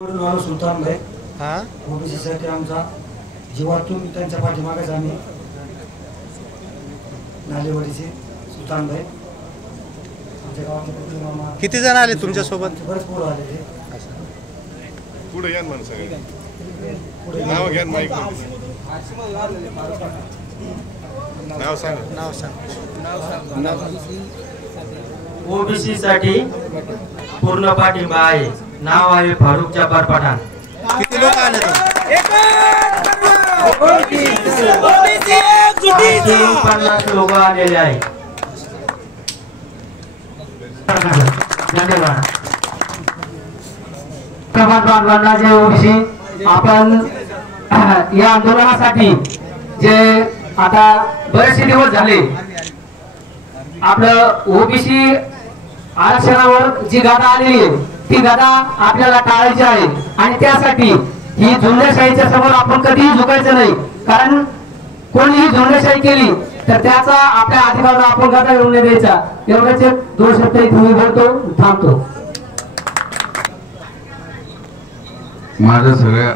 सुलतान भाई ओबीसी साठी आमचा जीवातून त्यांच्या पाठीमागेच आम्ही नालेवाडीचे सुलतान भाई आमच्या गावातले मामा किती जण आले तुमच्या सोबत? बरेच पोरं आले ते पुढे या ना सगळे नाव घ्या माईक नाव सांग ओबीसी साठी पूर्ण पाठिंबा आहे। नाव आहे फारुख जब्बार पठाण। किती लोक आले? 50 लोक आलेले आहे। धन्यवाद। प्रभात बांधवांना जे ओबीसी आपण या आंदोलनासाठी जे आता बरेचसे दिवस झाले आपलं ओबीसी आरक्षणावर जी गाथा आलेली आहे ती गाथा आपल्याला टाळायची आहे आणि त्यासाठी ही झुंडशाहीच्या समोर आपण कधीही झुकायचं नाही, कारण कोणीही झुंडशाही केली तर त्याचा आपल्या अधिकाराला आपण गाथा घेऊन नाही द्यायचा। एवढेच एक दोन शब्द तुम्ही बोलतो थांबतो। माझ्या सगळ्या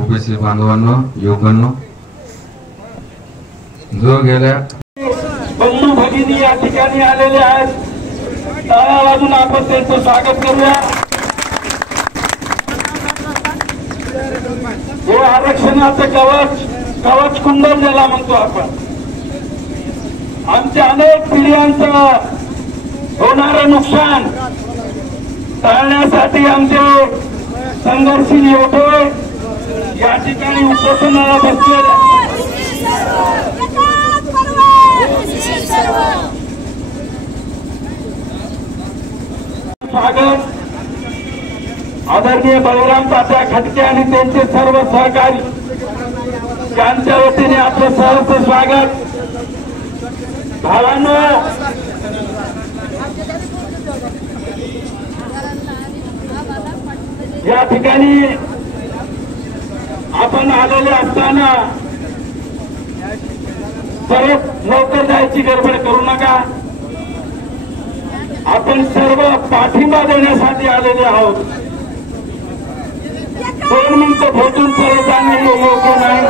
ओबीसी बांधवांनो युवकांनो जो गेल्या बंधू भगिनी या ठिकाणी आलेले आहेत, टाळ्या वाजून आपण त्यांचं स्वागत करूया। हे आरक्षणाचं कवच कुंडल ज्याला म्हणतो आपण, आमच्या अनेक पिढ्यांचं होणारं नुकसान टाळण्यासाठी आमचे संघर्षी योद्धे या ठिकाणी उपोषणाला बसलेले। स्वागत आदरणीय बळीराम तात्या खटके आणि त्यांचे सर्व सहकारी यांच्या वतीने आपलं सहर्ष स्वागत। भावांनो, या ठिकाणी आपण आलेले असताना परत लवकर जायची गडबड करू नका। आपण सर्व पाठिंबा देण्यासाठी आलेले आहोत। 2 मिनिटं भेटून परत जाणे हे योग्य नाही।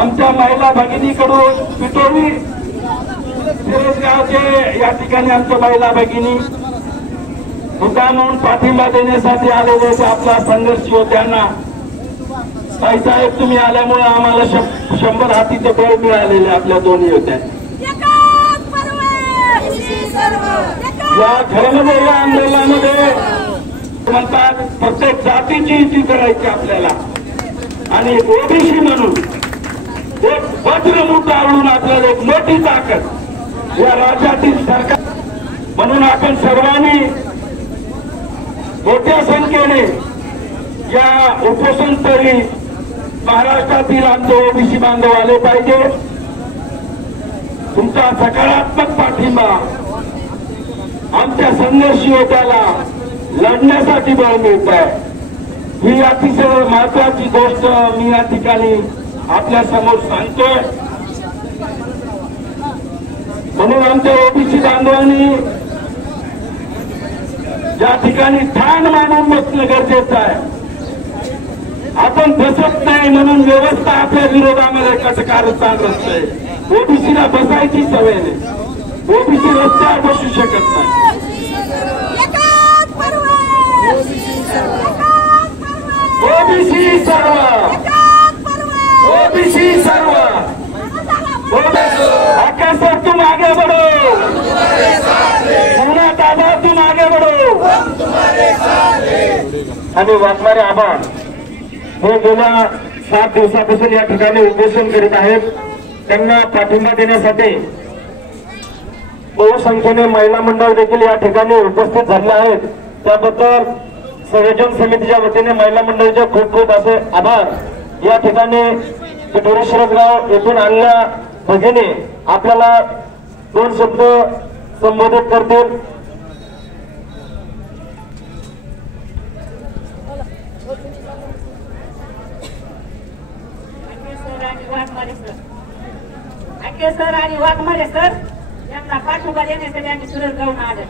आमच्या महिला भगिनीकडून पिटोरी गावचे या ठिकाणी आमच्या महिला भगिनी मुद्दा म्हणून पाठिंबा देण्यासाठी आलेले ते आपला संघर्ष योद्ध्यांना साहेब तुम्ही आल्यामुळे आम्हाला 100 हातीचे बळ मिळालेले आपल्या दोन्ही योद्ध्यांना। या घरामध्ये या आंदोलनामध्ये म्हणतात प्रत्येक जातीची युती करायची आपल्याला आणि ओबीसी म्हणून एक वज्रमुठ आवडून आपल्याला एक मोठी ताकद या राज्यातील सरकार म्हणून आपण सर्वांनी मोठ्या संख्येने या उपोषणस्थळी महाराष्ट्रातील आमचे ओबीसी बांधव आले पाहिजे। तुमचा सकारात्मक पाठिंबा आमच्या संघर्ष योद्ध्याला लढण्यासाठी बळ मिळत आहे। ही अतिशय महत्वाची गोष्ट मी या ठिकाणी आपल्या समोर सांगतोय। म्हणून आमच्या ओबीसी बांधवांनी या ठिकाणी ठाण मानून बसणं गरजेचं आहे। आपण बसत नाही म्हणून व्यवस्था आपल्या विरोधामध्ये कटकार चालत असते। ओबीसीला बसायची सवय नाही, ओबीसी रस्त्यावर बसू शकत नाही। ओबीसी सर्व, ओबीसी सर्व, सर तुम आगे बढ़ो, मुन्ना दादा तुम आगे बढ़ो। आणि वाटणारे आभार हे गेल्या 7 दिवसापासून या ठिकाणी उपोषण करीत आहेत, त्यांना पाठिंबा देण्यासाठी बहुसंख्येने महिला मंडळ देखील या ठिकाणी उपस्थित झाले आहेत। त्याबद्दल संयोजन समितीच्या वतीने महिला मंडळाचे खूप खूप असे आभार। या ठिकाणी पिठोरी शिरसगाव येथून आणल्या भगिनी आपल्याला 2 शब्द संबोधित करतील। सर आणि वाघमारे सर यांना पाठिंबा देण्यासाठी आम्ही सुरेश गावून आलो।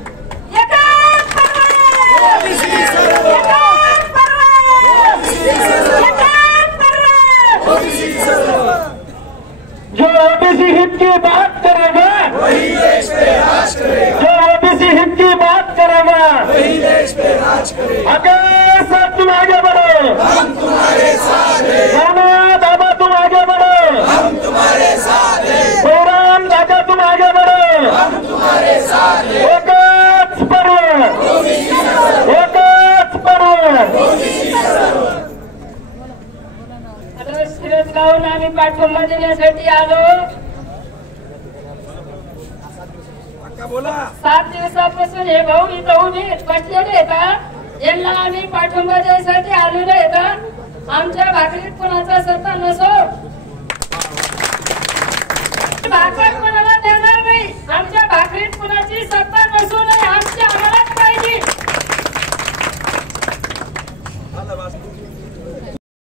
वही देश पे राज करे। आगे सर तुम आगे बढ़ो, हम तुम्हारे साथ हैं। राणा बाबा तुम आगे बढ़ो, हम तुम्हारे साथ हैं। गौराम काका तुम आगे बढ़ो, हम तुम्हारे साथ हैं। एकच पर्व, ओबीसी सर्व, एकच पर्व. ओबीसी सर्व. आता शिरसगावला आम्ही पाठिंबा देण्यासाठी आलो. 7 दिवसापासून हे भाऊ इथं उभे बसलेले आहेत. यांना आम्ही पाठिंबा द्यायसाठी आलेलो आहेत. आमच्या भाकरीत कोणाचा सत्ता नसो, भाकर कोणाला देणार नाही. आमच्या भाकरीत कोणाची सत्ता नसू नये, आमची आम्हालाच पाहिजे.